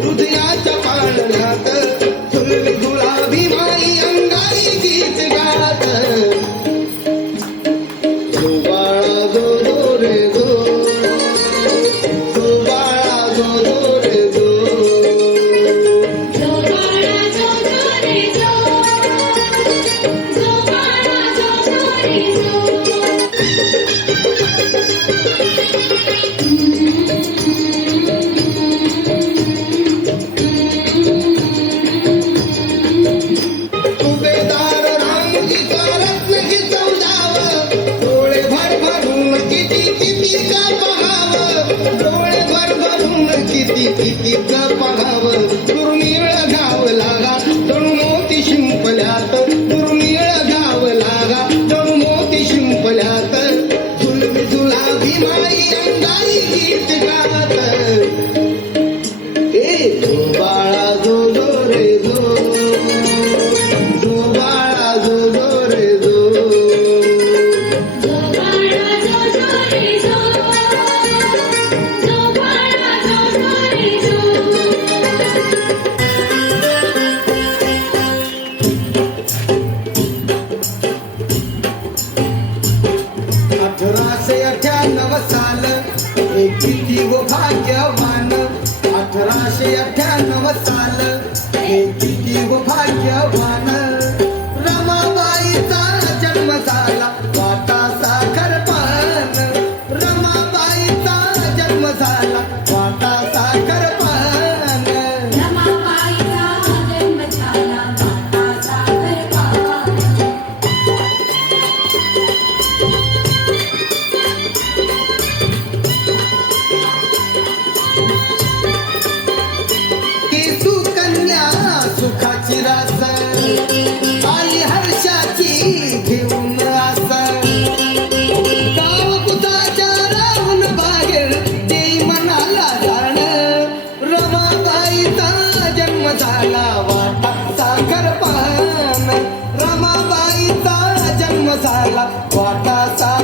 हृदयाच्या पाळण्यात फुलली गुलाबी माई अंगाई गीत गात जो बाळा जो दो रे दो, जो बाळा जो दो रे दो, जो बाळा जो दो रे दो, जो बाळा जो दो रे दो. सुभेदार रामजीचा रत्न ही चौदावं, डोळे भर भरून किती किती का पहावं, डोळे भर भरून किती किती का पहावं. दुर्मिळ गाव लागा जणू मोती शिंपल्यात, दुर्मिळ गाव लागा जणू मोती शिंपल्यात. झुलवी झुलावी माई अंगाई गीत गात जो बाळा जो दो रे दो, जो बाळा जो दो रे दो, जो बाळा जो दो रे दो, जो बाळा जो दो रे दो. 1898 साल हे किती व भाग्यवान, 1898 साल हे किती व भाग्यवान. रमाबाईचा जन्म झाला वाटा साखर पान, रमाबाईचा जन्म झाला वाटा साखर पान. रमाबाईचा जन्म झाला वाटा साखर पान. ही सुकन्या सुखाची रास, आई हर्षाची घेऊन आस. गाव कुताच्या राहून बाहेर देई मनाला जाण, रमाबाईचा जन्म झाला वाटा साखर पान, रमाबाईचा जन्म झाला वाटा साखर